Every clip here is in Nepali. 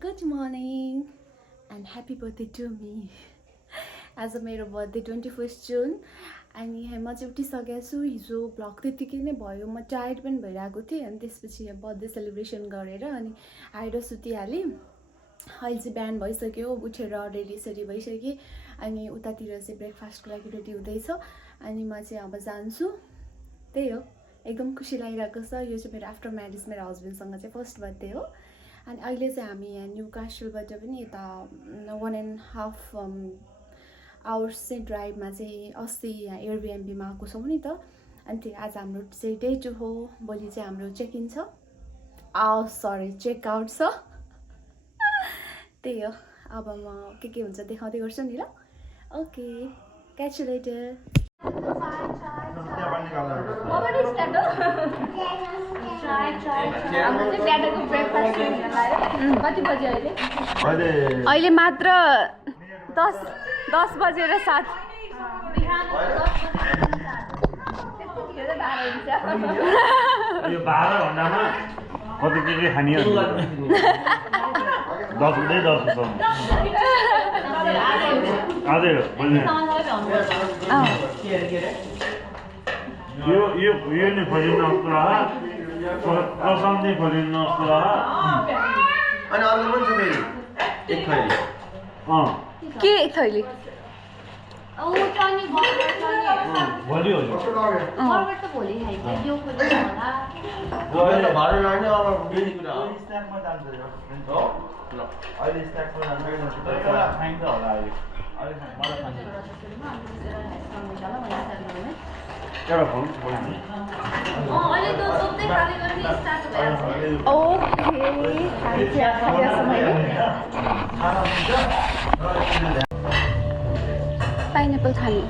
good morning and happy birthday to me. आज मेरो बर्थडे 21 जुन अनि म चाहिँ उठिसकेको छु। हिजो भ्लग त्यतिकै नै भयो, म टायर्ड पनि भइरहेको थिएँ अनि त्यसपछि बर्थडे सेलिब्रेसन गरेर अनि आएर सुतिहालेँ। अहिले चाहिँ बिहान भइसक्यो, उठेर रेडी सेडी भइसकेँ अनि उतातिर चाहिँ ब्रेकफास्टको लागि रेडी हुँदैछ अनि म चाहिँ अब जान्छु। त्यही हो, एकदम खुसी लागिरहेको छ। यो चाहिँ मेरो आफ्टर म्यारेज मेरो हस्बेन्डसँग चाहिँ फर्स्ट बर्थडे हो अनि अहिले चाहिँ हामी यहाँ न्यू कास्टलबाट पनि यता 1.5 आवर्स चाहिँ ड्राइभमा चाहिँ अस्ति यहाँ एयरबिएनबीमा आएको छौँ नि त। अनि त्यही आज हाम्रो चाहिँ डे 2 हो। भोलि चाहिँ हाम्रो चेक इन छ, चेक आउट छ। त्यही हो, अब म के हुन्छ देखाउँदै गर्छु नि ल। Okay, catch you letter. अहिले मात्र 10 बजेर 7 यो 12 घण्टामा कति के खानी हो 10 बजे 10 बजे आजै यो नि फजिन नस्ला कसम नि फजिन नस्ला अनि अर्को पनि छ फेरि एक थैली के एक थैली भोलि हो त भोलि खाइन्छ त्यो खोज्नु होला भाडा लाग्ने अब बेनी कुरा हो। स्न्याकमा जान्छ हो ल अहिले स्न्याकमा जान्छ खाइन्छ होला अहिले अहिले मलाई खान्छ एउटा फोन बोल्नु अहिले त सोध्दै खाने गर्ने स्टार्ट भइहाल्छ। ओके, पाइनएप्पल खानु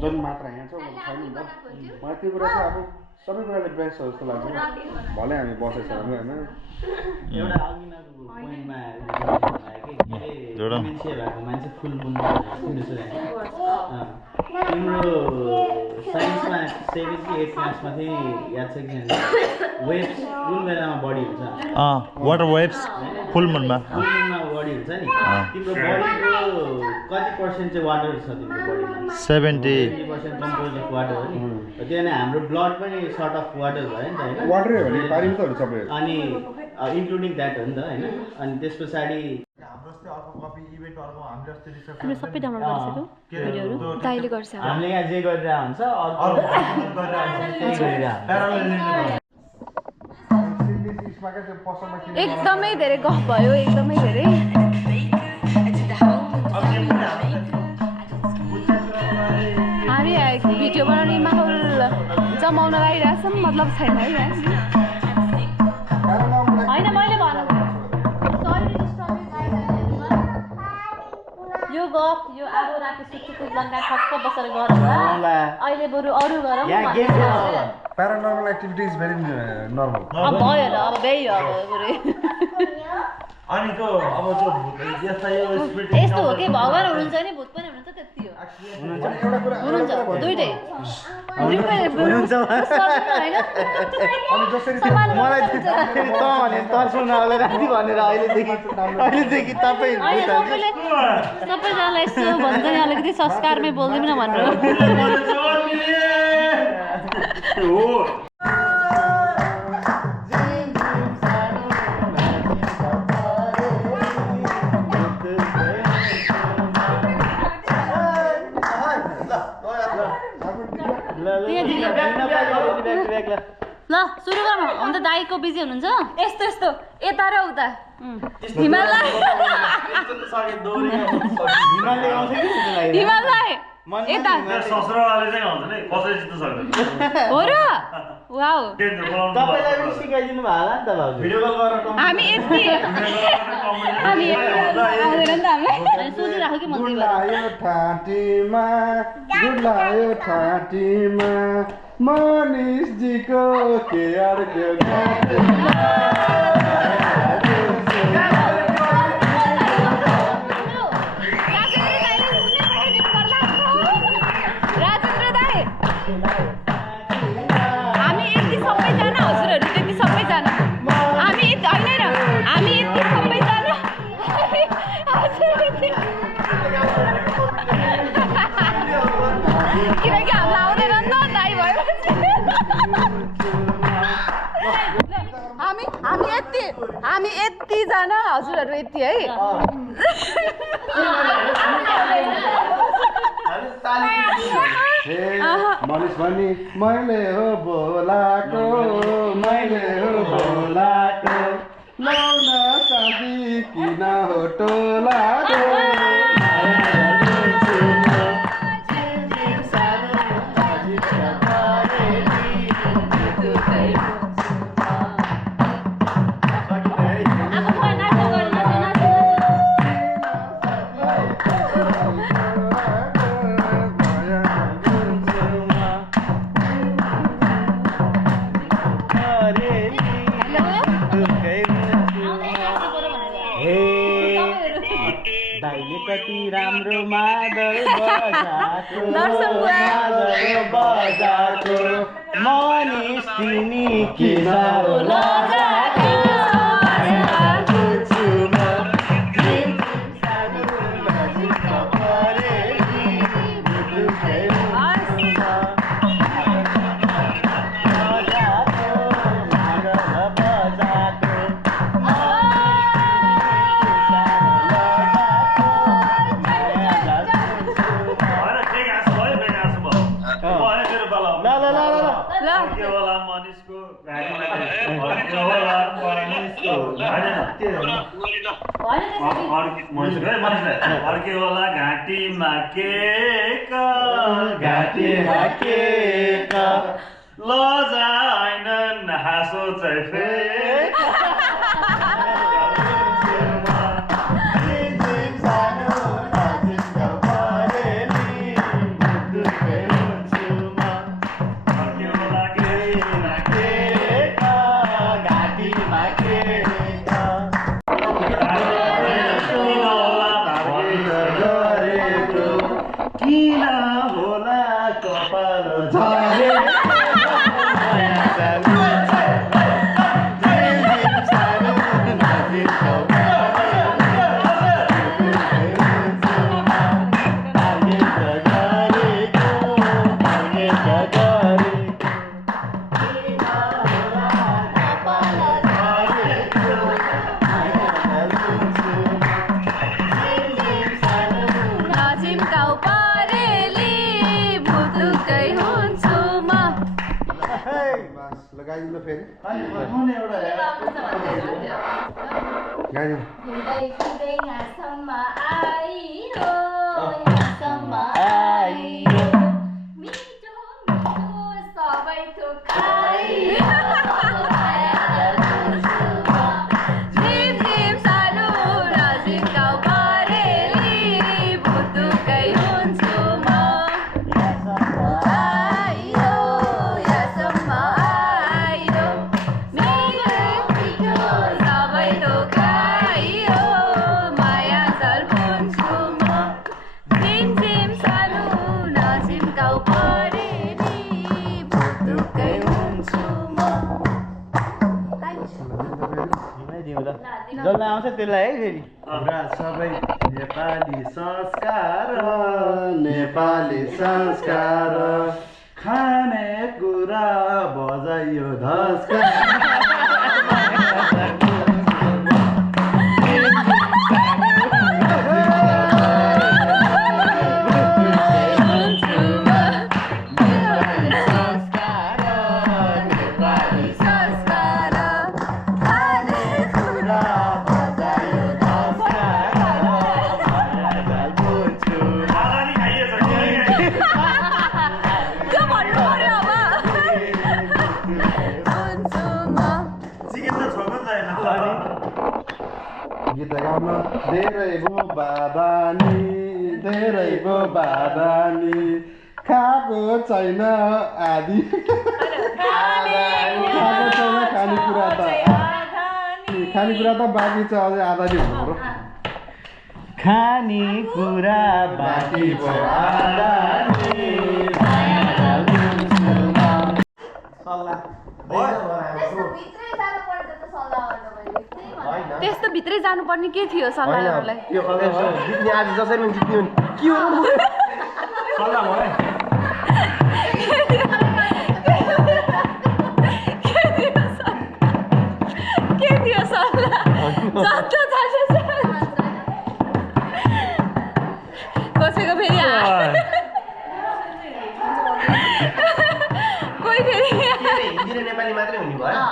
जुन मात्रा यहाँ छ छैन नि त। मलाई त्यो कुरा चाहिँ अब सबै कुराले बेस्ट हो जस्तो लाग्छ। भले हामी बसेछ भने होइन एउटा अघिनाको पोइन्टमा के मान्छे भएको मान्छे फुल बुन्नु तिम्रो साइन्समा 7 कि 8 क्लासमा चाहिँ याद छ कि वेब्स कुन बेलामा बढी हुन्छ वाटर वेव्स फुल मुनमा बढी हुन्छ नि तिम्रो बडीको कति पर्सेन्ट चाहिँ वाटर छ तिम्रो बडीमा 70% कम्पोज अफ वाटर हो नि। त्यही नै हाम्रो ब्लड पनि सर्ट अफ वाटर भयो नि त हैन, वाटरै हो नि पानी त हो सबै अनि इन्क्लुडिङ द्याट हो नि त हैन। अनि त्यसपछि हाम्रो चाहिँ अर्को कपी इभेन्ट अर्को हामीले अस्ति रिसर्च हामी सबै डाउनलोड गरिसक्यौ भिडियोहरु दाइले गर्छ। हामीले यहाँ जे गरिरहेको हुन्छ अर्को एकदमै धेरै गफ भयो, एकदमै धेरै। हामी भिडियो बनाउने माहौल जमाउन लागिरहेछौँ, मतलब छैन है। होइन मैले भनेको यो गफ यो अब राति सुत्छु लङ्गा ठक्क बसेर गरौँ गरौँला। अहिले बरु अरू गरौँ यहाँ गेम खेलौँ। Paranormal activity is very normal अब भयो ल अब बेयो अब बरु अनि त्यो अब त्यो यस्ता यो स्पिड यस्तो हो कि भगवान हुनुहुन्छ नि भूत पनि हुनुहुन्छ त्यति हो हुनुहुन्छ दुइटै हुनुहुन्छ होइन अनि जसरी मलाई फेरि त भने तर्साउनलाई राति भनेर अहिलेदेखि तपाईँ होइन सबैजनालाई यस्तो भन्छ नि अलिकति संस्कारमै बोल्दिउँ न भनेर ल सुरु गरौँ अन्त दाईको बिजी हुनुहुन्छ यस्तो यस्तो यता र उता हिमाललाई हिमाललाई यता ससुराले चाहिँ हुन्छ नि कसरी जित्न सक्दैन हो र वाउ तपाईँलाई पनि सिकाइदिनु भयो होला नि त भाउजू भिडियो कल गरेर हामी यति हामी आउँदैन नि त हामीलाई सोचिराख्यो कि म गुलायो ठाटीमा गुलायो ठाटीमा मनिषजीको के अर्को किनकि हामीलाई आउँदैन नि त दाइ भएपछि हामी यतिजना हजुरहरू यति है मनिष भनी मैले हो बोलाको लौन साथी किन हो टोलाको कति राम्रो मादल बजाको मनिष तिमी किन अर्के होला घाँटीमा के लजा होइन हाँसो चाहिँ फेक लगाइदिनु फेरि जसलाई आउँछ त्यसलाई है फेरि पुरा सबै नेपाली संस्कार नेपाली संस्कार खाने कुरा बजाइयो धस्का गीत गाउन धेरै भो बादानी खाएको छैन आदि खानेकुरा त बाँकी छ अझै आधा नि हुनु खाने कुरा बाँकी भयो त्यस्तो भित्रै जानुपर्ने के थियो सल्लाहहरूलाई यो जित्ने आज जसरी पनि जित्ने हो के हो सल्लाह भयो के थियो सल्लाह कसैको फेरि कोही फेरि हिन्दी र नेपाली मात्रै हुने भयो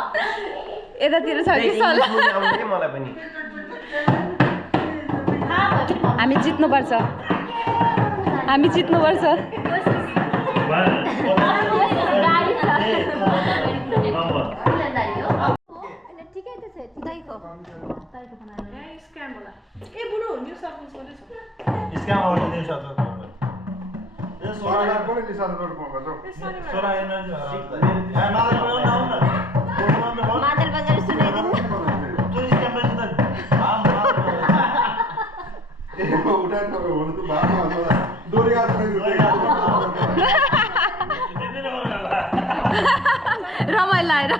यतातिर छ कि सल्लाह मलाई पनि हामी जित्नुपर्छ मादल बजार सुनाइदिनु रमाइलो आएर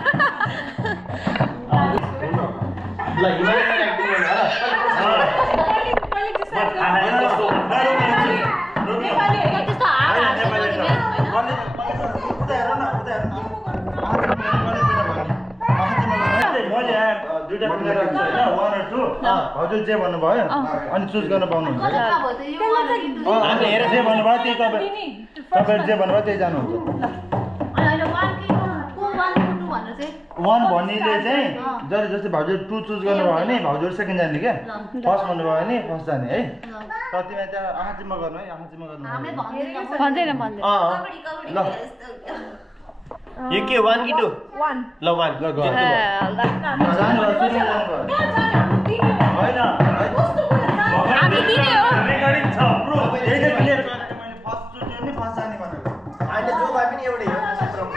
हजुर जे भन्नुभयो अनि चुज गर्न पाउनुहुन्छ जे भन्नुभयो त्यही तपाईँहरू जे भन्नुभयो त्यही जानुहुन्छ वान भन्नेले चाहिँ जस्तै भाउजू 2 चुज गर्नुभयो भने भाउजूहरू सेकेन्ड जाने क्या फर्स्ट भन्नुभयो भने फर्स्ट जाने है कतिमा त्यहाँ आँखाचिम्मा गर्नु है आँखाचिम्मा गर्नु भन्दैन ल यो के 1 कि 2 ल 1 ल गयो हामी दिने हो रेकर्डिङ छ ब्रो यही चाहिँ क्लियर गरेर मैले फर्स्ट चुज गर्ने फर्स्ट जाने भनेको अहिले जो भए पनि एउटै हो क्षेत्रमा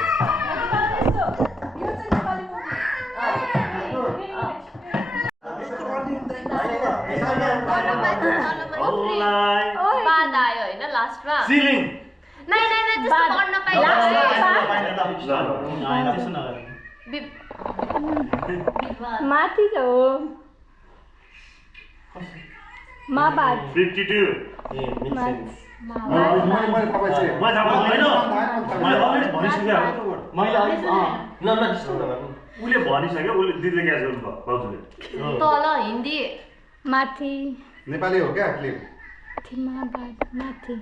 बाद आयो हैन लास्टमा सिलिङ नै त्यस्तो गर्न पाइला माथि त हो मा बाद 52 उसले भनिसक्यो उसले दिदीले क्याच गर्नुभयो भाउजूले तल हिन्दी माथि नेपाली हो क्या क्लिप माथि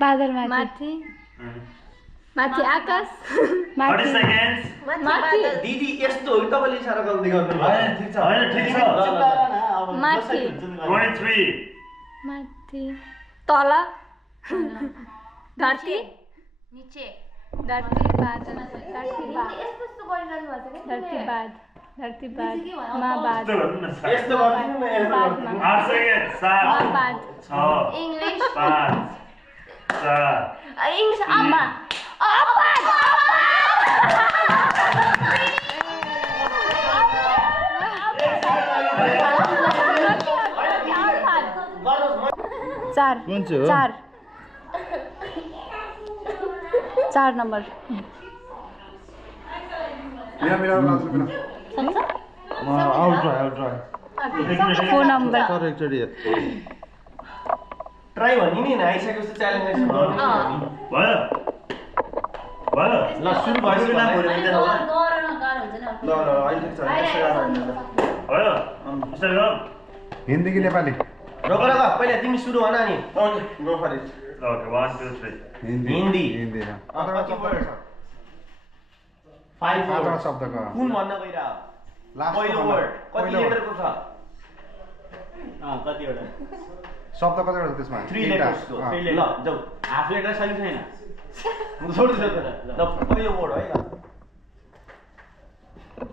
बादल माथि माथि आकाश 30 सेकेन्ड्स माथि दिदी यस्तो हो तपाईले इशारा गर्दै गर्नुभयो हैन ठिक छ माथि 23 माथि तल धरती नीचे धरती बादल यस्तो गरिरहनु भएको छ धरती बाद मा बाद यस्तो गर्दिनु न यस्तो 8 सेकेन्ड 7 6 इंग्लिश 5 4 इंग्लिश अम्मा चार नंबर मेरा I'll try फोन नम्बर तर एकचोटि ट्राई भन्ने नि आइसकेपछि च्यालेन्ज भयो भयो ल सुरु भयो गाह्रो हुन्छ नि ल अहिले छ भयो स्टार्ट गरौँ हिन्दी कि नेपाली रोक पहिला तिमी सुरु भन नि go for it okay 1 2 3 Hindi Hindi कति वर्ड 5 पाँचवटा वर्ड शब्दको कुन भन्न गइरा लास्ट पहिलो वर्ड कति लेटरको छ कतिवटा शब्द कतिवटा छ त्यसमा 3 लेटर्सको ल जाऊ हाफ लेटर सही छैन छोड ल पहिलो वर्ड है ल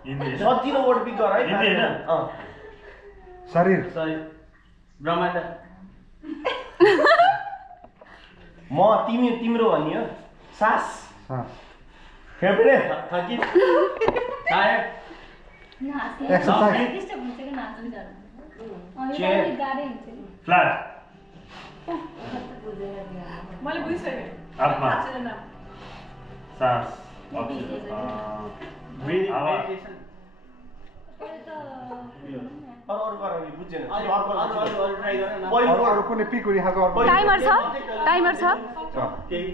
हिन्दी हैन सजिलो वर्ड पिक गर है हिन्दी हैन? शरीर सही ब्रह्माण्ड म तिम्रो भन्ने हो सास सास फेब्रे थकित टायर्ड एक्सरसाइज फ्ल्याट आत्मा सास हावा अरु गर नि बुझ्दैन अरु ट्राई गर न पहिलो अरू वर्ड कुनै पिक हुने खालको अर्को टाइमर छ टाइमर छ केही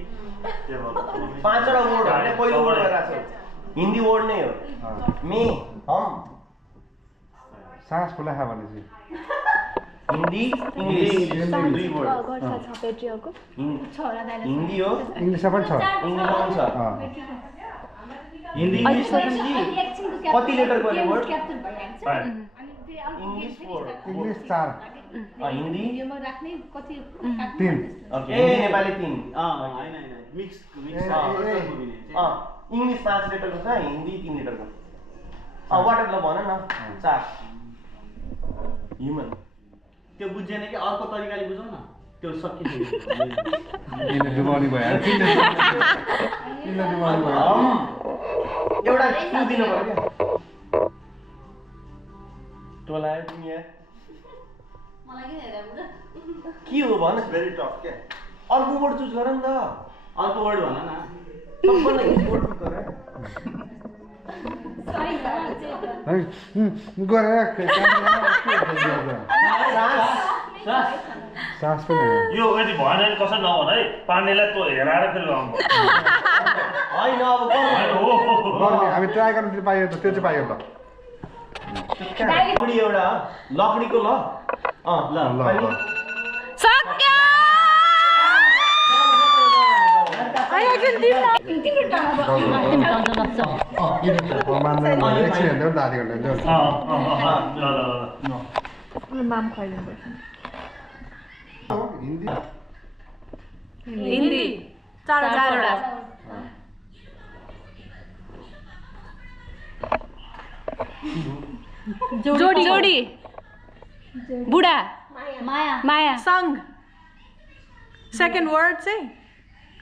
पाँचवटा वर्ड भने पहिलो वर्ड गरिरहेको छ हिन्दी वर्ड नै हो मे हम सास फुला खा भनेपछि हिन्दी इङ्ग्लिस दुई वर्ड हिन्दी हो इङ्ग्लिसमा पनि छ इङ्ग्लिसमा पनि छ हिन्दी कति लेटर गर्ने word English English 4 Hindi 3 okay Nepali 3 हैन मिक्स इङ्ग्लिस 5 लेटरको छ हिन्दी 3 लेटरको वाटर ल भन न 4 ह्युमन त्यो बुझ्दैन कि अर्को तरिकाले बुझौँ न त्यो सकिन्छ किन दुबानी भयो एउटा क्लु दिनु पर्यो क्या टोलायो तिमी यहाँ के हो भन भेरी टफ के अर्को वर्ड चुज गर नि त अर्को वर्ड भन न सबैलाई एक वर्ड पिक गर सास पनि यो यदि भएन भने कसरी नभन है पानीलाई त हेराएर फेरि लगाउनु होइन अब गर्ने हामी ट्राई गर्नु पाइयो त त्यो चाहिँ पाइयो त लकडी एउटा लकडीको ल ल सक्यो मान्दैन एकछिन हेर्दै त आधी घन्टा हिन्दी चारवटा जोडी जोडी बुढा माया माया सङ्ग सेकेन्ड वर्ड चाहिँ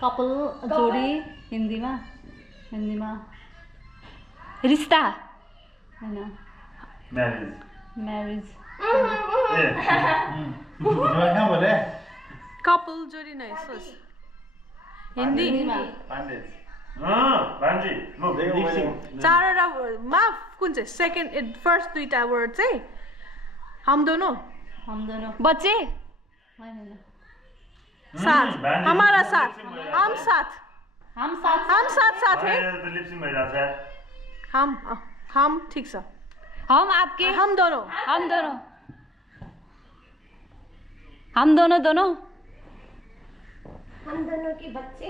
कपाल जोडी हिन्दीमा रिस्ता हैन म्यारेज म्यारेज बोले कपाल जोडी नै सोच हिन्दी भान्जी चारवटा वर्डमा कुन चाहिँ सेकेन्ड फर्स्ट दुईटा वर्ड चाहिँ हम दोनों बच्चे साथ हमारा साथ हम साथ हम साथ साथ है लिप्सिङ भइरहेछ हम ठीक छ हम आपके हम दोनों दोनों हम दोनों के बच्चे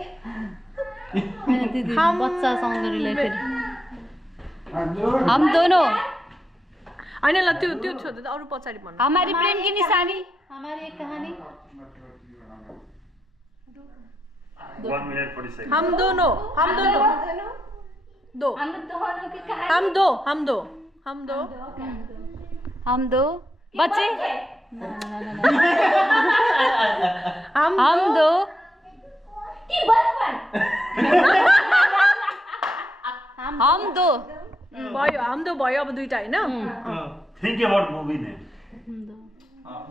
बच्चा सँग रिलेटेड हम दोनों होइन ल त्यो छोड्दै अरू पछाडि भन्नु हमारी प्रेम की निशानी हमारी एक कहानी 1 minute 40 seconds हम दोनों दो हम दोनों की कहानी हम दो बच्चे हम दो की बचपन हम दो भयो हम दो भयो अब दुईटा होइन think about movie name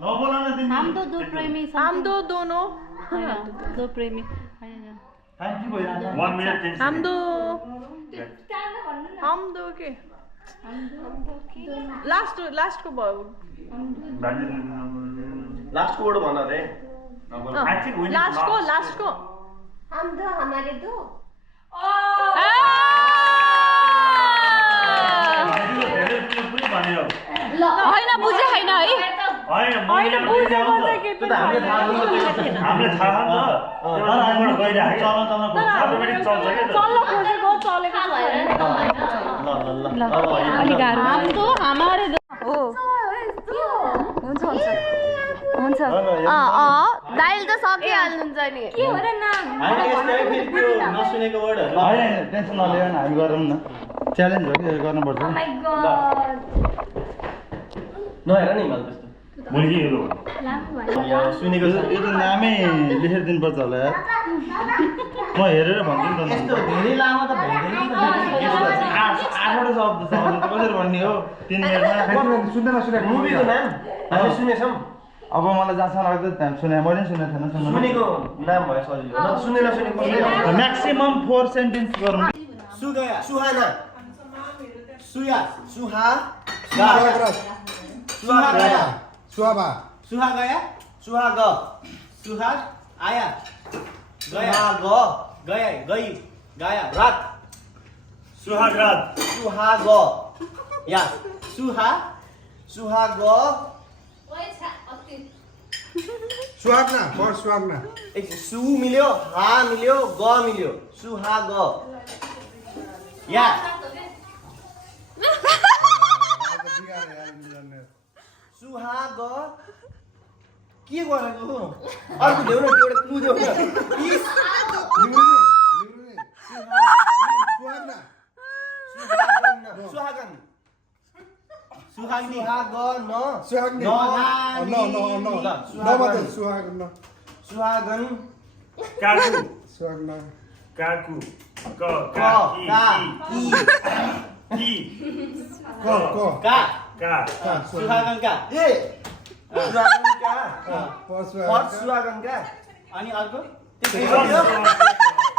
नबोला न तिमी हम दो प्रेमी हम दो दोनों दो प्रेमी 1 minute 10 हम seconds दो के लास्टको भयो लास्टको वर्ड भन रे लास्टको हम दो हमारे दो होइन बुझे होइन है होइन बुझेको चाहिँ के पनि हामीले थाहा छ चल्न खोजेको चलेको अलिक गाह्रो हाम्रो हमारे हो हुन्छ हुन्छ दाइल त सकिहाल्नुहुन्छ नि के हो र नाम हामी यस्तै फेरि त्यो नसुनेको वर्डहरु होइन टेन्सन नलिएर हामी गरौँ न च्यालेन्ज हो कि गर्नुपर्छ नहेर नि मलाई त्यस्तो सुनेको छ यो त नामै लेखेर दिनुपर्छ होला यार म हेरेर भन्छु नि त यस्तो धेरै लामो त भइदैन नि त आठवटा शब्द छ भने त कसरी भन्ने हो 3 मिनेटमा सुन्दै नसुनेको मुभीको नाम हामी सुनेछौँ अब मलाई जहाँसम्म लाग्छ त्यहाँ सुने मैले सुनेको थिएन सुनेको नाम भयो सजिलो न सुने नसुनेको म्याक्सिमम 4 सेन्टेन्स गरौँ सुगया सुहाना सुया सुहा सुहागया सुहाबा सुहागया सुहाग सुहाग आया गया गया गई गाया रात सुहाग रात सुहाग या सुहाग सुहागना पर सुहागना एक सु मिल्यो हा मिल्यो ग मिल्यो सुहाग या सुहाग के गरेको हो अर्को देऊ न एउटा क्लु देऊ न प्लिज सुहागना सुहागन सुहाग्नी सुहागन सुहागनी न न मात्र सुहागना सुहागन काकु सुहागना काकु क का की का का सुहागन का ए सुहागन का पर पर सुहागन का अनि अर्को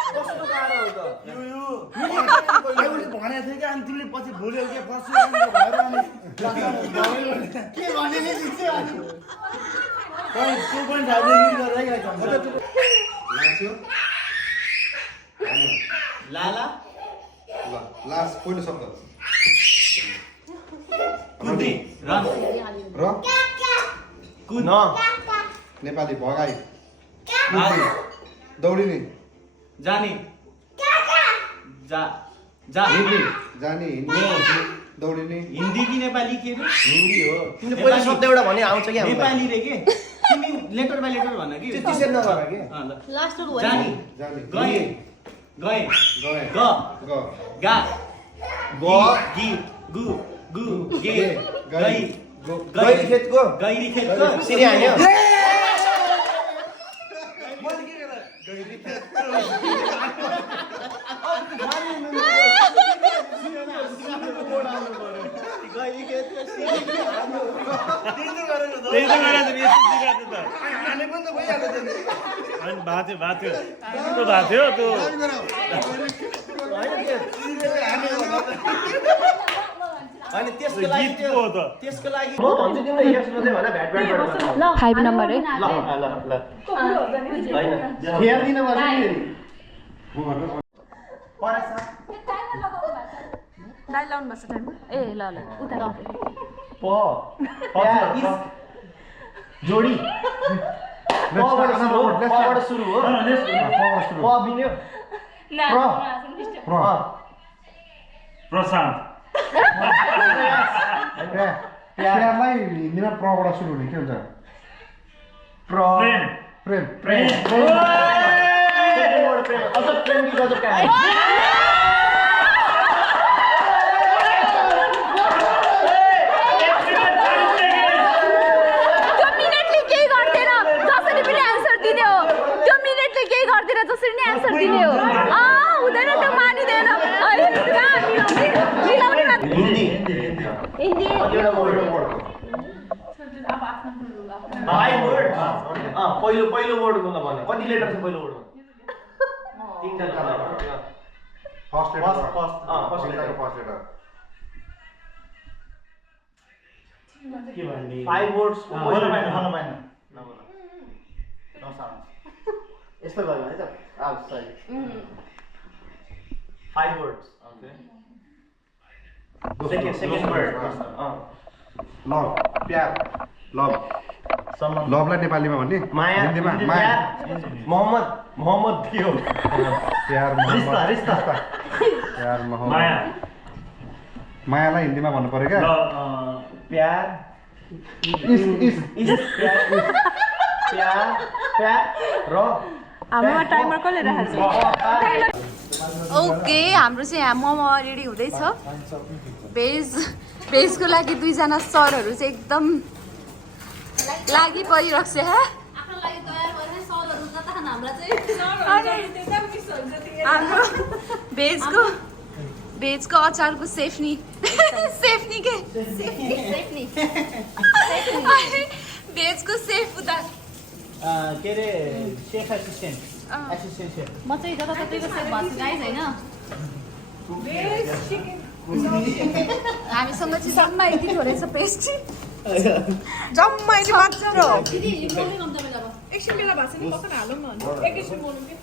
कस्तो गाह्रो हो त मैले भनेको थिएँ कि अनि तिमीले पछि भुल्यौ के फर्स्ट भएर अनि के भने नि जित्छ अनि पनि 2.5 मिनेट गरेर लास्यो लाला लास्ट पहिलो शब्द कुदी रन र कुद न नेपाली भगाई भाग दौडिने जाने जा जा जाने हिँड्ने दौडिने हिन्दी कि नेपाली के रे हिन्दी हो तिमीले पहिला शब्द एउटा भने आउँछ कि नेपाली रे के तिमी लेटर बाइ लेटर भन कि त्यसै नगर के लास्ट हो जाने जाने गए गए गए ग ग गा ग गी गु गु गे गई गई खेतको गैरी खेतको सिरी हान्यो अनि त्यसको लागि त्यसको लागि म भन्छु तिमीले यसमा चाहिँ भन भ्याट भ्याट 5 नम्बर है ल हैन खेर दिन पर्छ दाइ लाउनु भएको छ टाइम ए ल ल उता प जोडी पबाट सुरु हो प बिन्यो प्रशान्त प्यारलाई हिन्दीमा प्रबाट सुरु हुने के हुन्छ प्रेम प्रेम प्रेम अझ प्रेम कि गजब कहानी जसरी नै एन्सर दिने हो हुँदैन त्यो मानिँदैन हिन्दी एउटा वर्ड बाइ वर्ड पहिलो वर्डको ल भन्नु कति लेटर छ पहिलो वर्डमा तीनटा first letter first letter first letter के भन्ने 5 words बोल्न पाएन यस्तो गर्नु है त sorry 5 words second word love प्यार लभ लभलाई नेपालीमा भन्ने माया हिन्दीमा माया मोहम्मद थियो प्यार रिस्ता रिस्ता प्यार मोहब्बत माया मायालाई हिन्दीमा भन्नु पर्यो क्या प्यार प्यार र हाम्रोमा टाइमर कसले राखेको छ ओके हाम्रो चाहिँ यहाँ मोमो रेडी हुँदैछ भेजको लागि 2 जना सरहरू चाहिँ एकदम लागि परिरहेको छ हाम्रो भेजको अचारको सेफ्नी के भेजको सेफ उता के अरे सेफ एसिस्टेन्ट सेफ म चाहिँ जताततैको सेफ भन्छु गाइज होइन हामीसँग चाहिँ जम्मा यति थोरै छ पेस्ट्री जम्मा यति मात्र एकछिन बेला भएको छ नि कसरी हालौँ न एकैछिन बोलौँ कि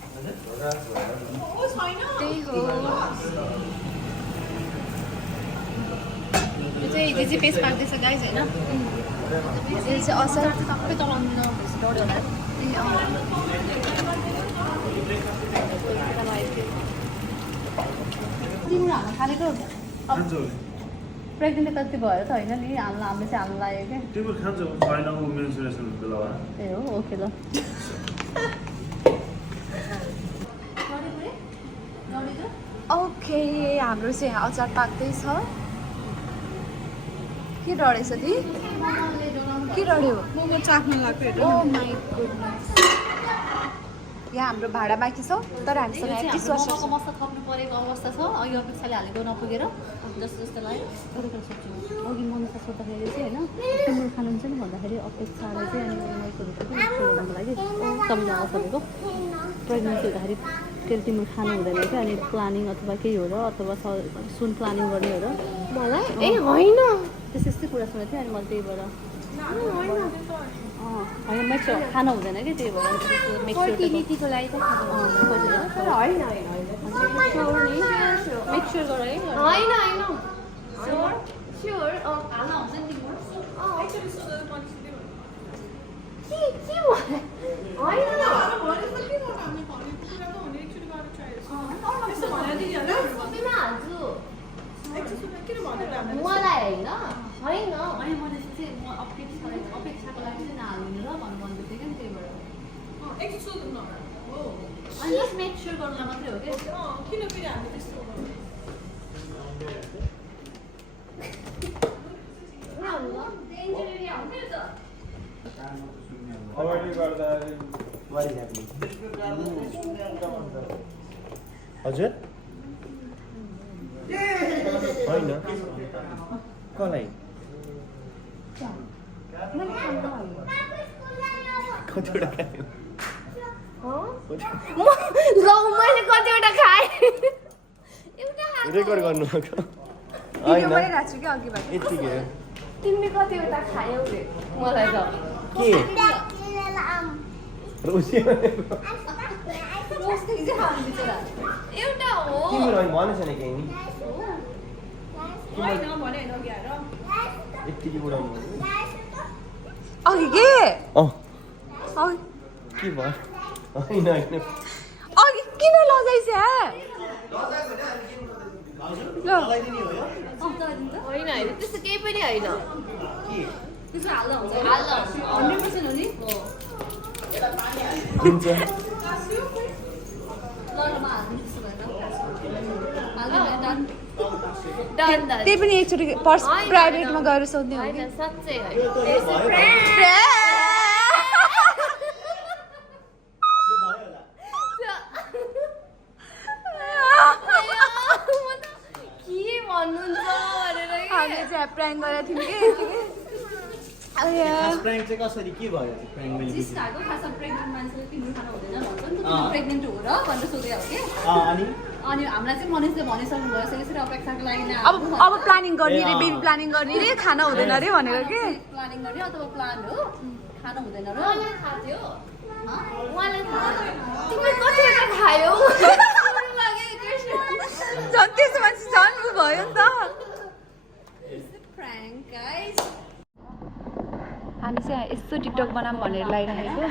त्यही हो यो चाहिँ पेस्ट पाक्दैछ गाइज होइन यो चाहिँ असार सबै चलाउनु डढ्यो होला तिम्रो हाम्रो खानेको प्रेग्नेन्ट कति भयो त होइन नि हामीले चाहिँ हाल्नु लाग्यो क्या तिम्रो खान्छ छैन मेन्सुरेसन बेला ए हो ओके ल ओके हाम्रो चाहिँ यहाँ अचार पाक्दैछ के डढेछ ती के डढ्यो मोमो चाख्न लाग्यो ओ माई गुडनेस यहाँ हाम्रो भाडा बाँकी छ तर हामीसँग मोमोको मसला थप्नु परेको अवस्था छ अहिले अपेक्षाले हालेको नपुगेर जस्तो जस्तो लाग्यो अरू कुरा सोध्छु अघि मनिषा सोद्धाखेरि चाहिँ होइन तिम्रो खानुहुन्छ नि भन्दाखेरि अपेक्षालाई चाहिँ अनि माइकहरू गर्नको लागि तपाईँले असलेको प्रेग्नेन्सी हुँदाखेरि के अरे तिम्रो खानु हुँदैन क्या अनि प्लानिङ अथवा केही हो र अथवा सुन प्लानिङ गर्ने हो र मलाई ए होइन त्यस्तै कुरा सुनेको थिएँ अनि मैले त्यही भएर होइन मेक्स्योर खाना हुँदैन कि त्यही भएर फर्टिलिटीको लागि त मेक्स्योर गर है होइन खाना हुन्छ नि तिम्रो मलाई होइन अनि मैले चाहिँ म अपेक्षाको लागि चाहिँ नहाल्नु र भन्नु भन्दै थिएँ क्या त्यही भएर अनि जस्ट मेक स्योर गर्नुलाई मात्रै हो क्या हजुर होइन कसलाई कतिवटा खायो मैले कतिवटा खाएँ रेकर्ड गर्नु भिडियो बनाइरहेको छु कि अघिबाट यतिकै हो तिमीले कतिवटा खायौ रे मलाई त के एउटा हो तिम्रो भन्नु छैन केही नि यतिकै उडाउनु अघि के के भयो होइन अघि किन लजाइछ होइन होइन त्यस्तो केही पनि होइन त्यसो हाल्दा हुन्छ हाल्दा 100% हो नि हुन्छ ल म हाल्नु त्यसो भएर हाल्दा डन त्यही पनि एकचोटि प्राइभेटमा गएर सोध्ने हो होइन साँच्चै के भन्नुहुन्छ भनेर हामीले चाहिँ प्र्याङ्क गरेको थियौँ कि प्राङ्क चाहिँ कसरी के भयो प्राङ्क मैले जिस्टाको खासमा प्रेग्नेन्ट मान्छेले तिम्रो खाना हुँदैन भन्छ नि त प्रेग्नेन्ट हो र भनेर सोधेको हो कि अनि हामीलाई चाहिँ मनिषले भनिसक्नु भयो यसरी अपेक्षाको लागि अब प्लानिङ गर्ने रे बेबी प्लानिङ गर्ने रे खाना हुँदैन रे भनेर के प्लानिङ गर्ने अथवा प्लान हो खाना हुँदैन र थाहा थियो उहाँलाई थाहा तिमीले कतिवटा खायौ झन् त्यसो मान्छे झन् उ भयो नि त Prank, guys. हामी चाहिँ यस्तो टिकटक बनाऊँ भनेर लागिरहेको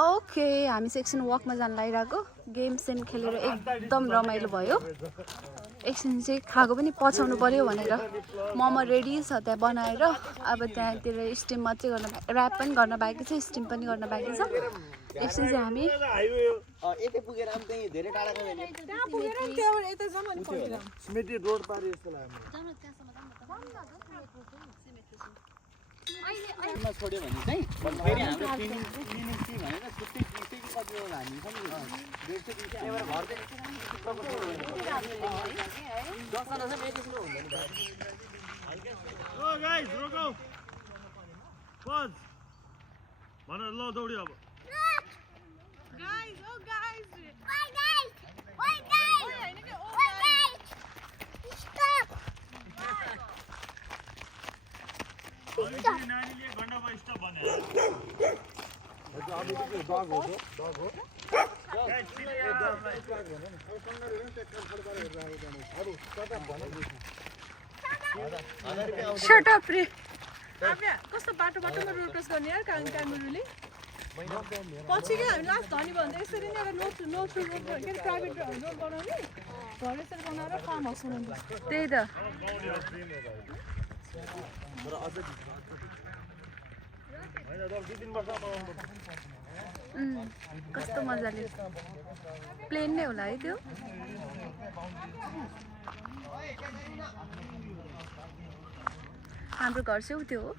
ओके हामी चाहिँ एकछिन वकमा जान लागिरहेको गेम सेम खेलेर एकदम रमाइलो भयो एकछिन चाहिँ खाएको पनि पचाउनु पर्यो भनेर मोमो रेडी छ त्यहाँ बनाएर अब त्यहाँतिर स्टिम मात्रै गर्न ऱ्याप पनि गर्न बाँकी छ स्टिम पनि गर्न बाँकी छ एकछिन चाहिँ हामी यतै पुगेर पनि त्यही धेरै टाढा गयो नि त्यहाँ पुगेर त्यहाँबाट यता जाम अनि फर्किँदा स्मृति रोड पारि जस्तो लाग्यो मा छोड्यो भने चाहिँ फेरि हाम्रो क्लिनिङ टी भनेर छुट्टै कति बेला हामी पनि 150 त्यहाँबाट घर चाहिँ 10 जना चाहिँ मेडिसिन हुँदैन ओ गाइस रोको पज भन ल दौड्यो अब guys oh guys नानीले घण्टामा स्टप भने Shut up, रे कस्तो बाटोमा रोड क्रस गर्ने यार कानुनले पछि के हामी लास्ट धनी भन्दै यसरी नै एउटा नो थ्रु रोड के प्राइभेट रोड बनाउने घर यसरी बनाएर फार्म हाउस बनाउने त्यही त कस्तो मजाले प्लेन नै होला है त्यो हाम्रो घर चाहिँ त्यो हो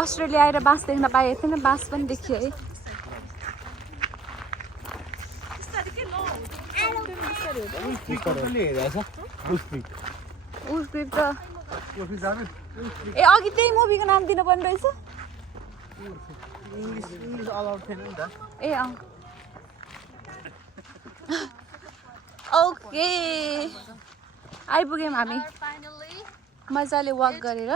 अस्ट्रेलिया आएर बाँस देख्न पाएको थिएन बाँस पनि देखियो है उस्क्रिप त ए अघि त्यही मुभीको नाम दिनुपर्ने रहेछ इंग्लिश अलाउड थिएन नि त ए अँ ओके आइपुग्यौँ हामी मजाले वक गरेर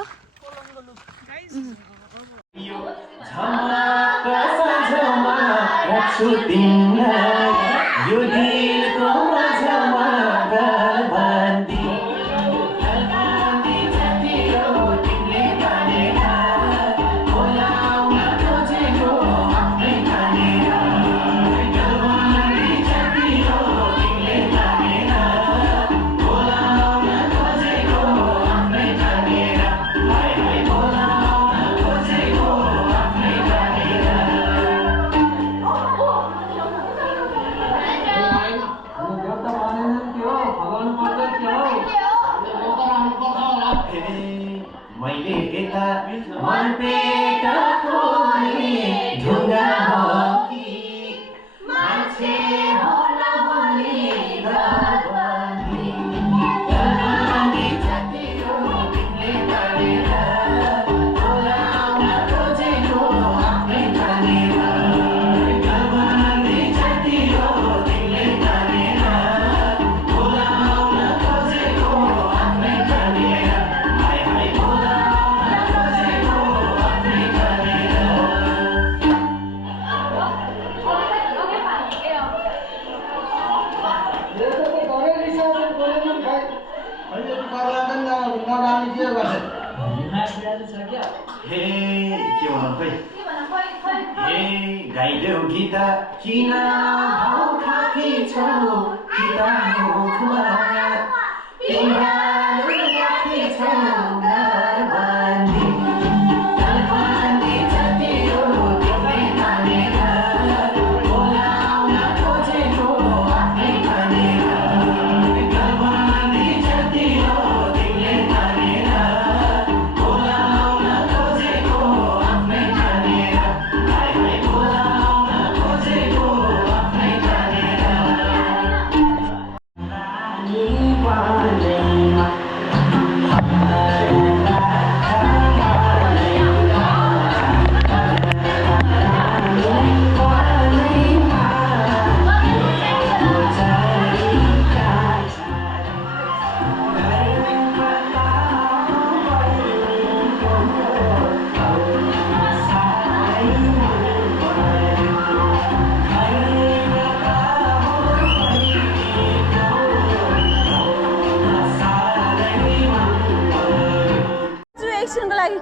एकछिनको लागि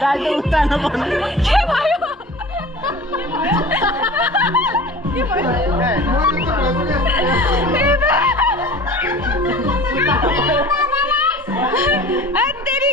डाले तेरी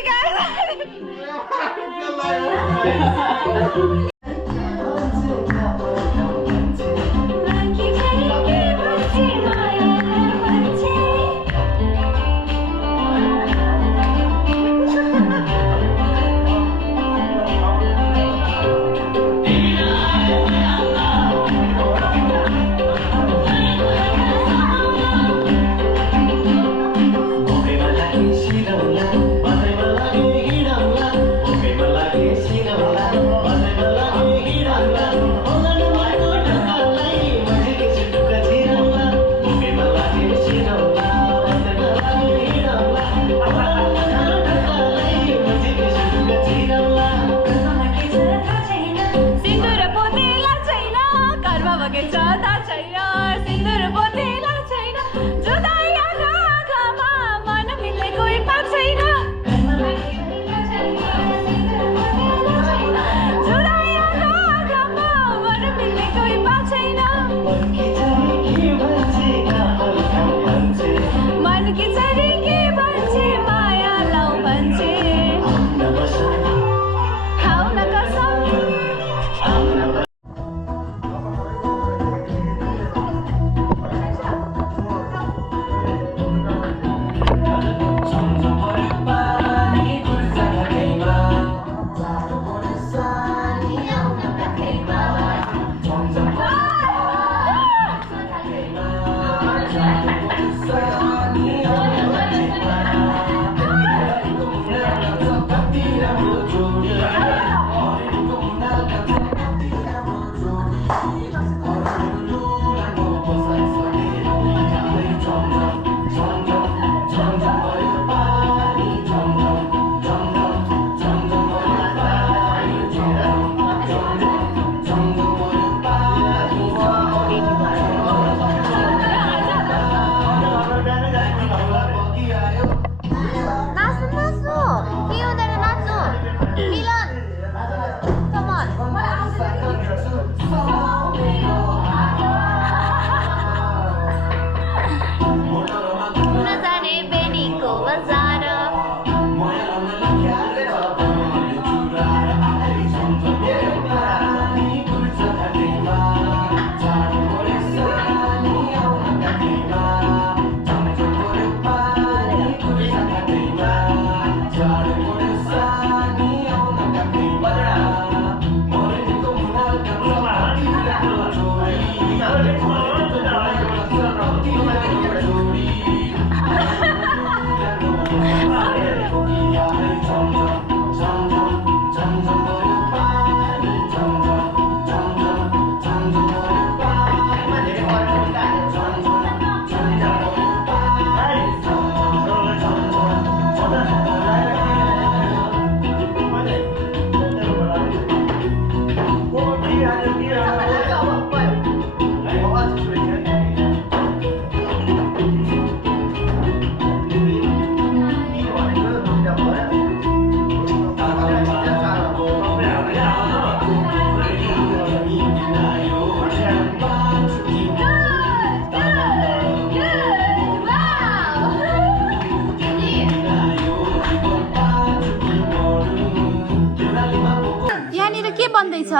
बन्दैछ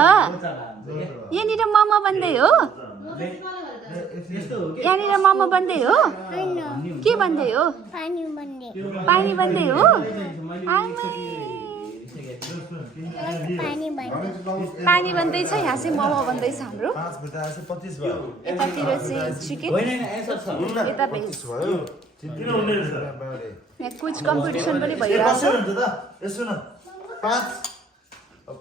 यहाँनिर मोमो बन्दै हो यहाँनिर मोमो बन्दै हो के बन्दै हो पानी बन्दै हो पानी बन्दैछ यहाँ चाहिँ मोमो बन्दैछ हाम्रो यतातिर चाहिँ चिकन यता भेज यहाँ कुछ कम्पिटिसन पनि भइरहेछ God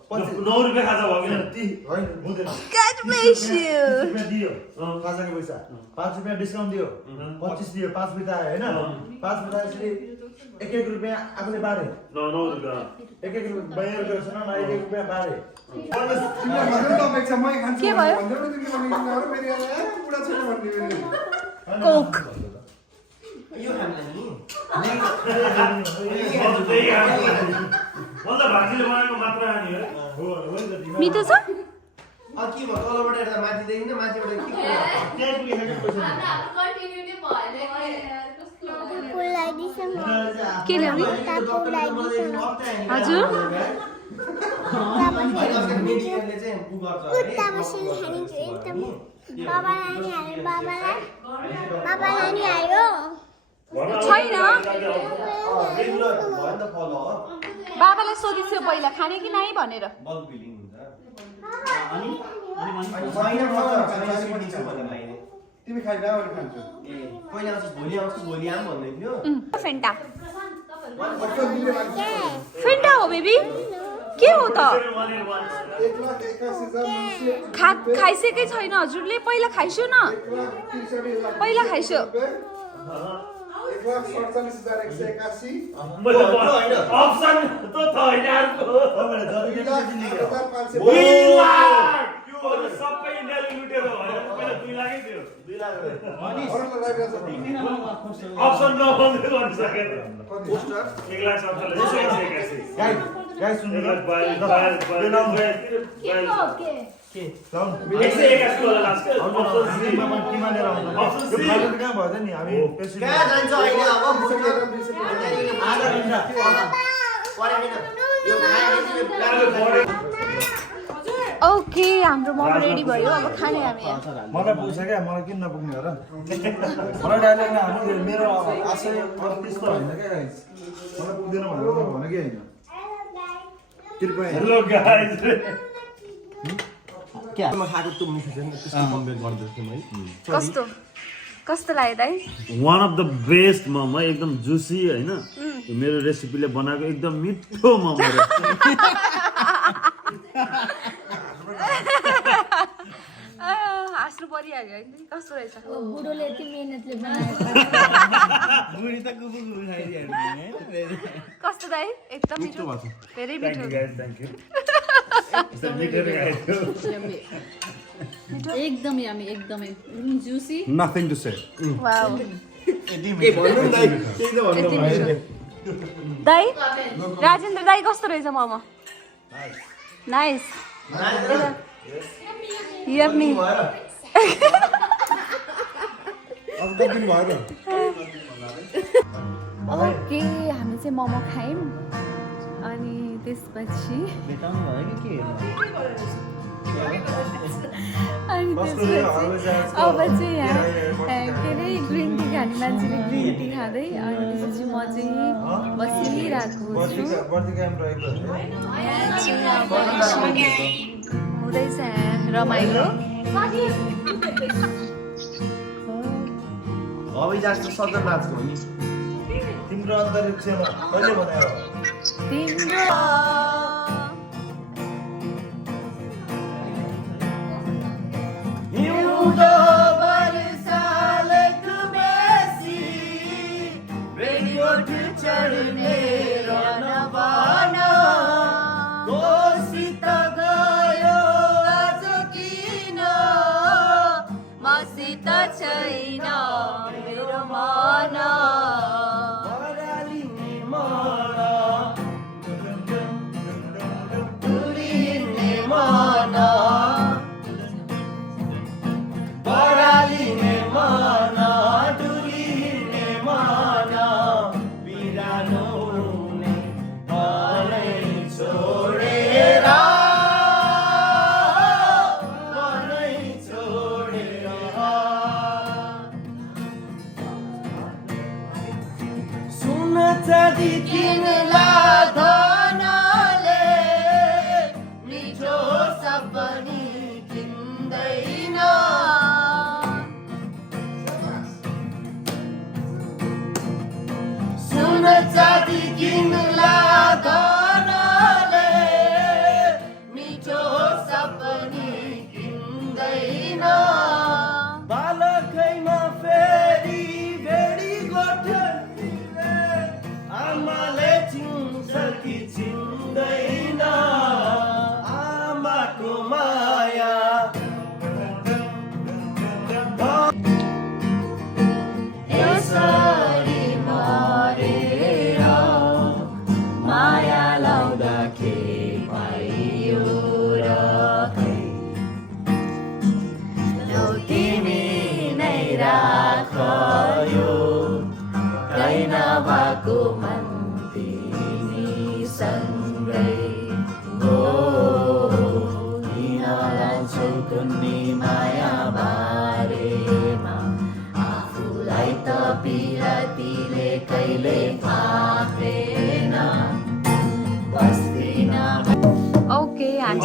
bless you. 5 रुपियाँ डिस्काउन्ट दियो 25 दियो 5 बिटा आयो होइन 5 बिटा यसरी 1 रुपियाँ आफूले बारे 9 रुपियाँ 1 रुपियाँ गर्छ न 1 रुपियाँ बारे के भयो कोक यो हामीलाई नि मिठो छ के भयो तलबाट हेर्दा माथिदेखि न माथिबाट के ल्याउने हजुर छैन बाबालाई सोधिथ्यो पहिला खाने कि नाइ भनेर तिमी खाइदा अनि खान्छु पहिला आउँछ भोलि आम भन्दै थियो फेन्टा फेन्टा हो बेबी के हो त खाइसकेकै छैन हजुरले पहिला खाइसु न पहिला खाइसु ओके हाम्रो मोमो रेडी भयो अब खाने हामी मलाई पुग्छ क्या मलाई किन नपुग्ने हो र मलाई डाइरेक्ट नहाल्नु मेरो आशय त्यस्तो होइन क्या गाइस मलाई पुग्दैन भनेर भने के होइन कृपया हेलो गाइस क्या म खाएको त्यो मिठो छैन त्यस्तो कम्पेयर गर्दैछु मैले कस्तो कस्तो लाग्यो दाइ one of the best momo एकदम जुसी हैन मेरो रेसिपीले बनाएको एकदम मिठो मोमो हाँस्नु परिहाल्यो होइन कस्तो रहेछ बुढोले यति मेहनतले बनाएको बुढी त कुबुकु खाइदिहाल्नु कस्तो दाइ एकदम मिठो धेरै मिठो एकदम यमी एकदमै juicy nothing to say wow के भन्नु दाइ त्यही त भन्नु दाइ राजेन्द्र दाइ कस्तो रहेछ मोमो नाइस यम्मी ओके हामी चाहिँ मोमो खायौँ अनि त्यसपछि अनि त्यसपछि अब चाहिँ यहाँ के अरे ग्रिन टी खाने मान्छेले ग्रिन टी खाँदै अनि त्यसपछि म चाहिँ बसिरहेको छु हुँदैछ रमाइलो हवाई जहाज त सधैँ नाच्को हो नि तिम्रो अन्तरिक्षमा कहिले बनायो तिम्रो छैन मेरो मन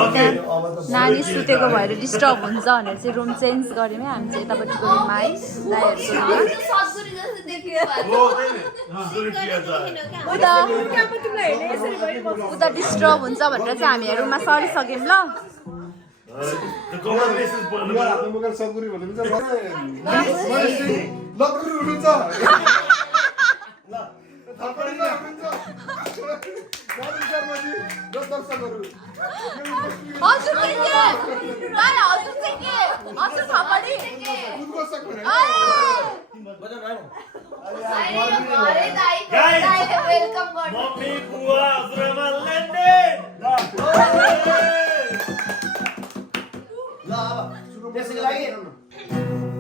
नानी सुतेको भएर डिस्टर्ब हुन्छ भनेर चाहिँ रुम चेन्ज गऱ्यौँ है हामी चाहिँ यतापट्टिको रुममा है दाइहरूको उता डिस्टर्ब हुन्छ भनेर चाहिँ हामी रुममा सरिसक्यौँ ल मम्मी बुवा हजुरआमा ल्यान्डेन ल अब त्यसैको लागि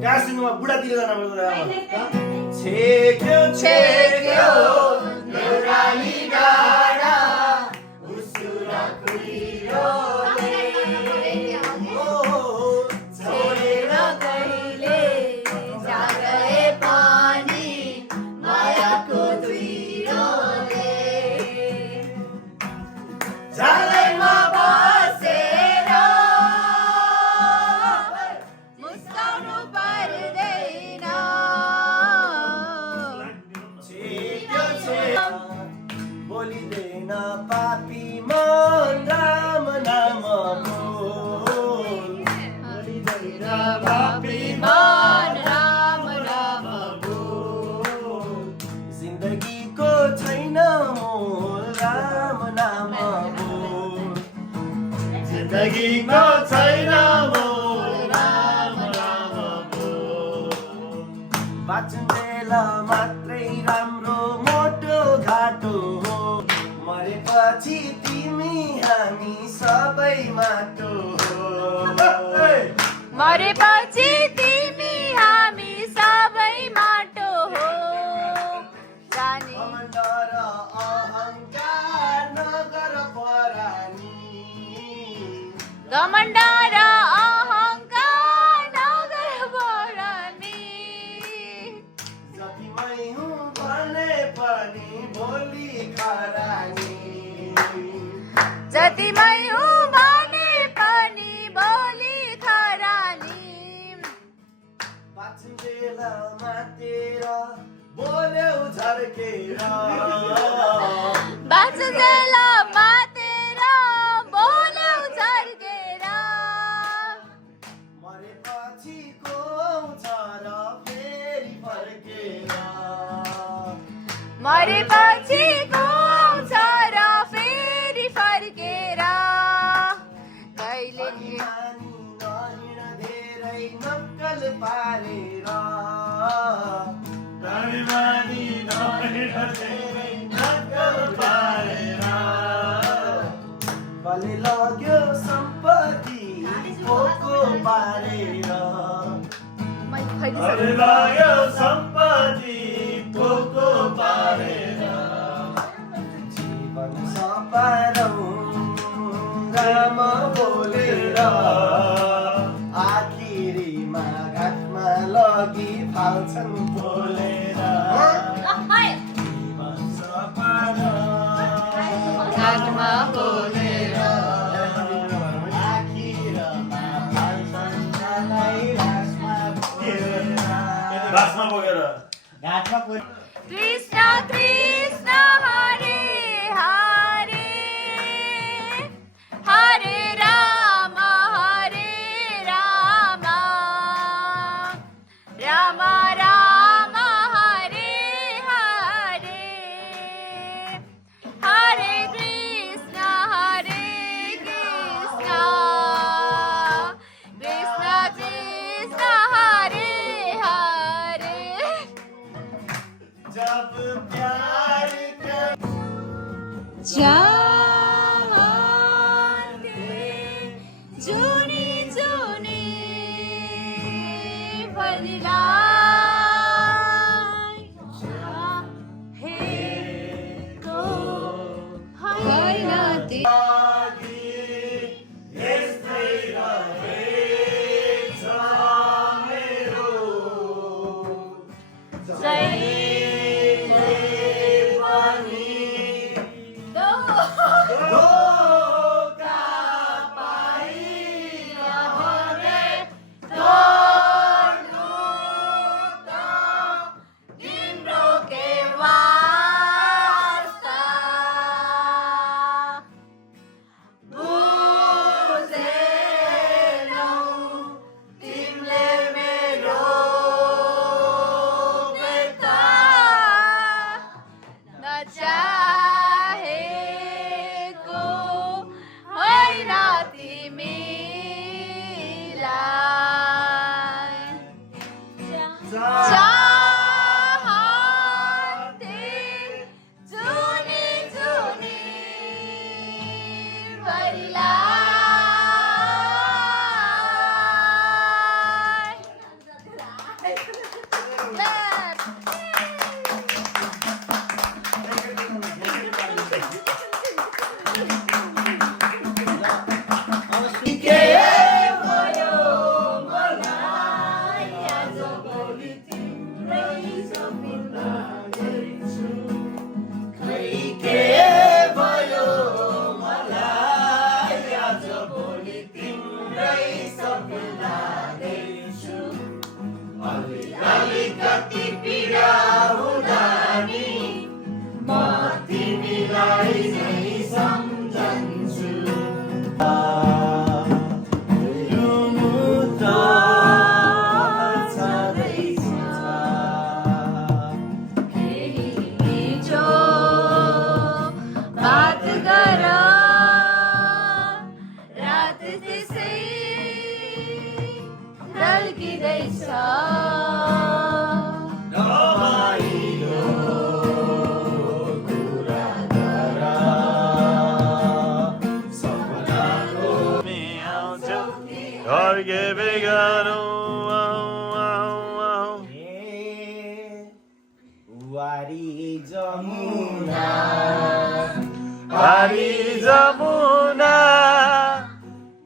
कासिङमा बुढातिर जान छेक्यो छेक्यो रानी गाडा उसुरा कुहिरोले छोडेर कहिले जागए पानी मायाको दुईरोले झालैमा बसेर मुस्काउनु पर्दैन बोलिँदैन पापी मन राम नाम बोल बोलिँदैन पापी मन राम नाम बोल जिन्दगीको छैन मोल राम नाम बोल जिन्दगीको छैन मोल राम नाम बोल बाँचुन्जेल मात्रै राम्रो मोटो घाटो हो मरेपछि तिमी हामी सबै माटो हो मरेपछि तिमी हामी सबै माटो हो जानी घमण्ड र अहङ्कार नगर परानी घमण्ड र अहङ्कार नगर बढानी जतिमै हुँ भने पनि भोलि खरानी जतिमै हुँ भने पनि भोलि खरानी बाँचुन्जेल मातेर बोल्यौ झर्केर बाँचुन्जेल मातेर बोल्यौ झर्केर मरेपछि को आउँछ र फेरि फर्केर मरेपछि को आउँछ र फेरि फर्केर कहिले नानी नहिँड धेरै नक्कल पारेर नानी नहिँड धेरै नक्कल पारेर कसले लग्यो सम्पत्ति पोको पारेर अरे लाग्यो सम्पत्ति पोको पारेर जीवन सपारौँ राम बोलेर आखिरीमा घाटमा लगी फाल्छन् बोलेर जीवन सपारौँ घाटमा बोलेर आखिरमा फाल्छन् मलाई बासमा बोकेर घाटमा कृष्ण कृष्ण हरे हरे हरे राम राम राम हरे हरे हरे कृष्ण कृष्ण कृष्ण हरे हरे जब प्यार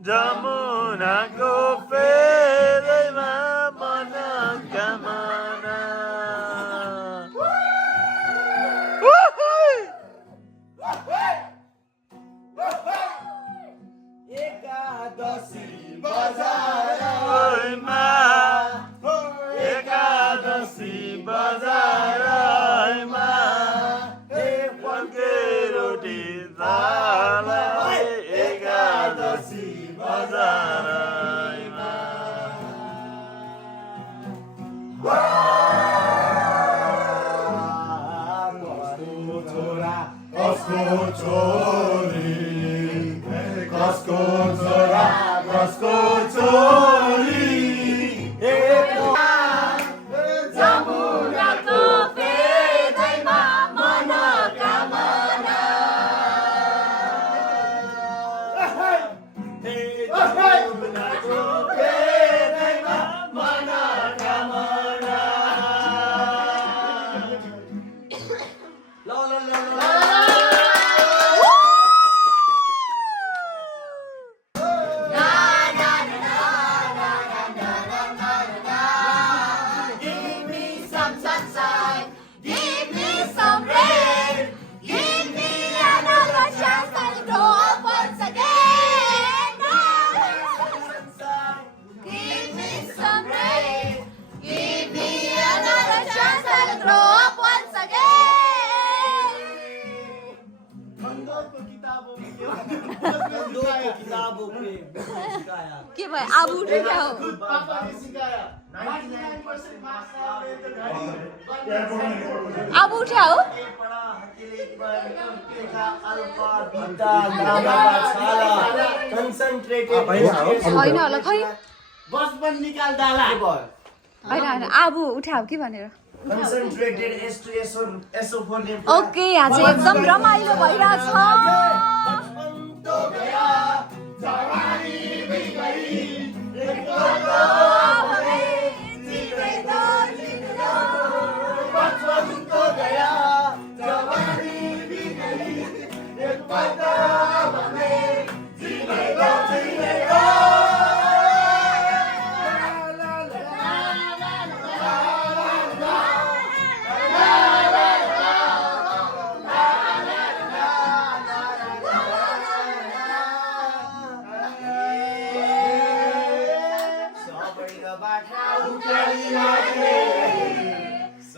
जमुनाको फेदैमा मनोकामना एकादशी बजारमा एकादशी बजारमा फलके रोटी दाल एकादशी बजारमा कसको छोरी कसको छोरा कसको छोरी जमुनाको फेदैमा मनोकामना जमुनाको फेदैमा मनोकामना के भयो अब उठ्यो क्या हो अब उठ्यो हो होइन होला खै बचपन निकाल्दाला होइन अब उठ्यो कि भनेर कन्सन्ट्रेटेड ओके यहाँ चाहिँ एकदम रमाइलो भइरहेछ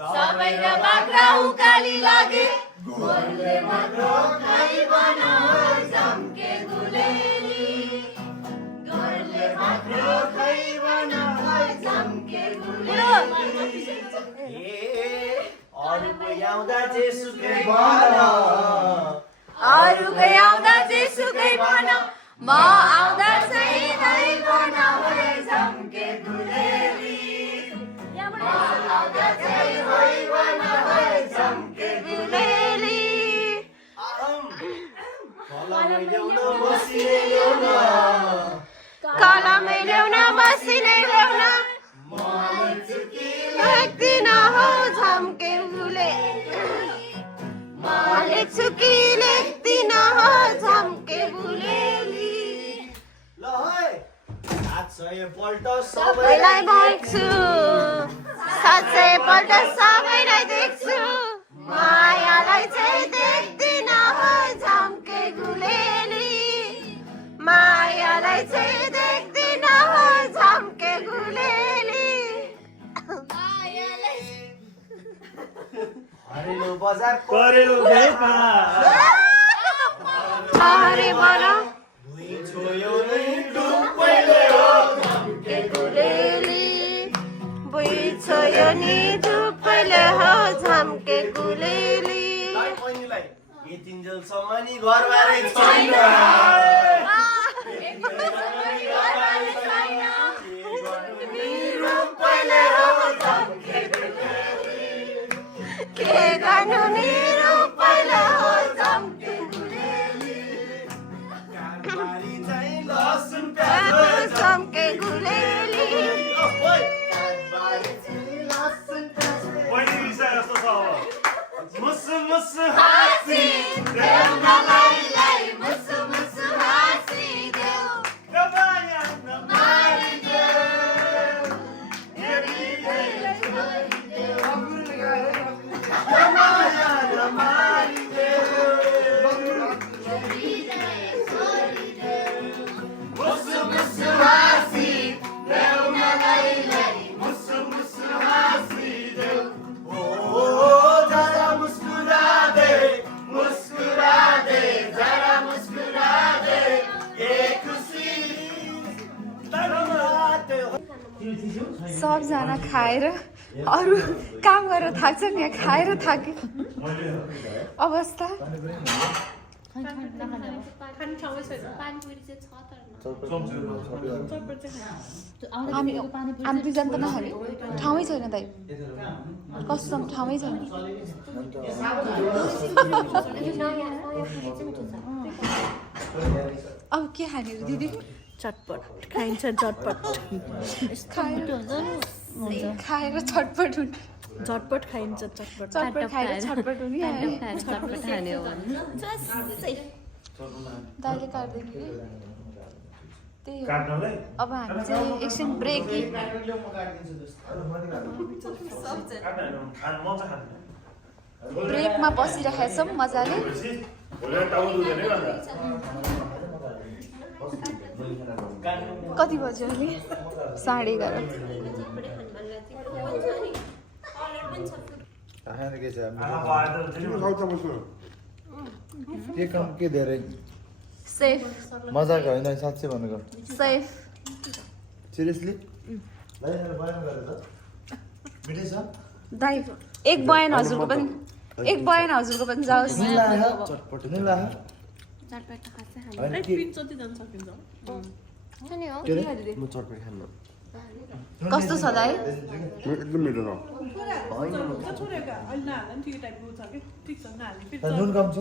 सबैका बाख्रा उकाली लागे गोरुले मात्रो खाइ बनाओ जम्के गुलेली गोरुले मात्रो खाइ बनाओ जम्के गुलेली अरूको आउँदा जेसुकै भन अरूकै आउँदा जेसुकै भन म आउँदा चाहिँ नै बनाऊ जम्के गुलेली ल्याउन बसी मसिनै ल्याउन कलमै ल्याउन मसिनै ल्याउन लेख्दिन हो झम्के फुले म लेख्छु कि लेख्दिन हो झम्के फुलेली सबैलाई भन्छु 700 पल्ट सबैलाई देख्छु मायालाई चाहिँ देख्दिन हो झम्के गुलेली मायालाई चाहिँ देख्दिन हो झम्के गुलेली करेलो हरे बना छोयो नि धुपैले हो झम्के गुलेली यतिन्जेलसम्म नि घरबारै छैन के गर्नु नि रूपैले हो झम्के गुलेली लसुन झम्के गुलेली मुसु मुसु हाँसी देऊ न लाई मुसु मुसु हाँसी देऊ नमाया मारी देऊ नमाया नमारी मुसु मुसु हाँसी देऊ न लाई मुसु मुसु हाँसी देऊ जरा मुस्कुरा दे जरा मुस्कुरा दे ये खुशी सबजना खाएर अरू काम गरेर थाक्छन् यहाँ खाएर थाक्यो अवस्था हामी दुईजना त नखाने ठाउँै छैन दाइ कस्तो ठाउँै छैन अब के खाने दिदी चटपट खाइन्छ चटपट खाएर छटपट हुने झटपट खाइन्छ चटपट चटपट खाएर छटपट हुने दाइले काट्दैन कि त्यही हो अब हामी चाहिँ एकछिन ब्रेक ब्रेकमा बसिरहेका छौँ मजाले कति बज्यो अहिले 11:30 के काम के धेरै सेफ मजाको होइन साँच्चै भनेको सेफ सिरियसली मिठै छ दाइ एक बयान हजुरको पनि जाओस् कस्तो छ दाइ एकदम मिठो नुन कम छ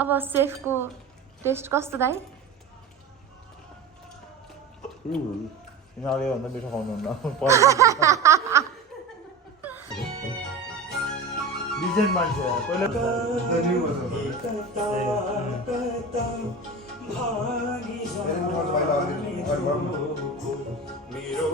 अब सेफको टेस्ट कस्तो दाइ यिनीहरूले भन्दा मिठो खाउनुहुन्न डिजाइन मान्छे पहिला मेरो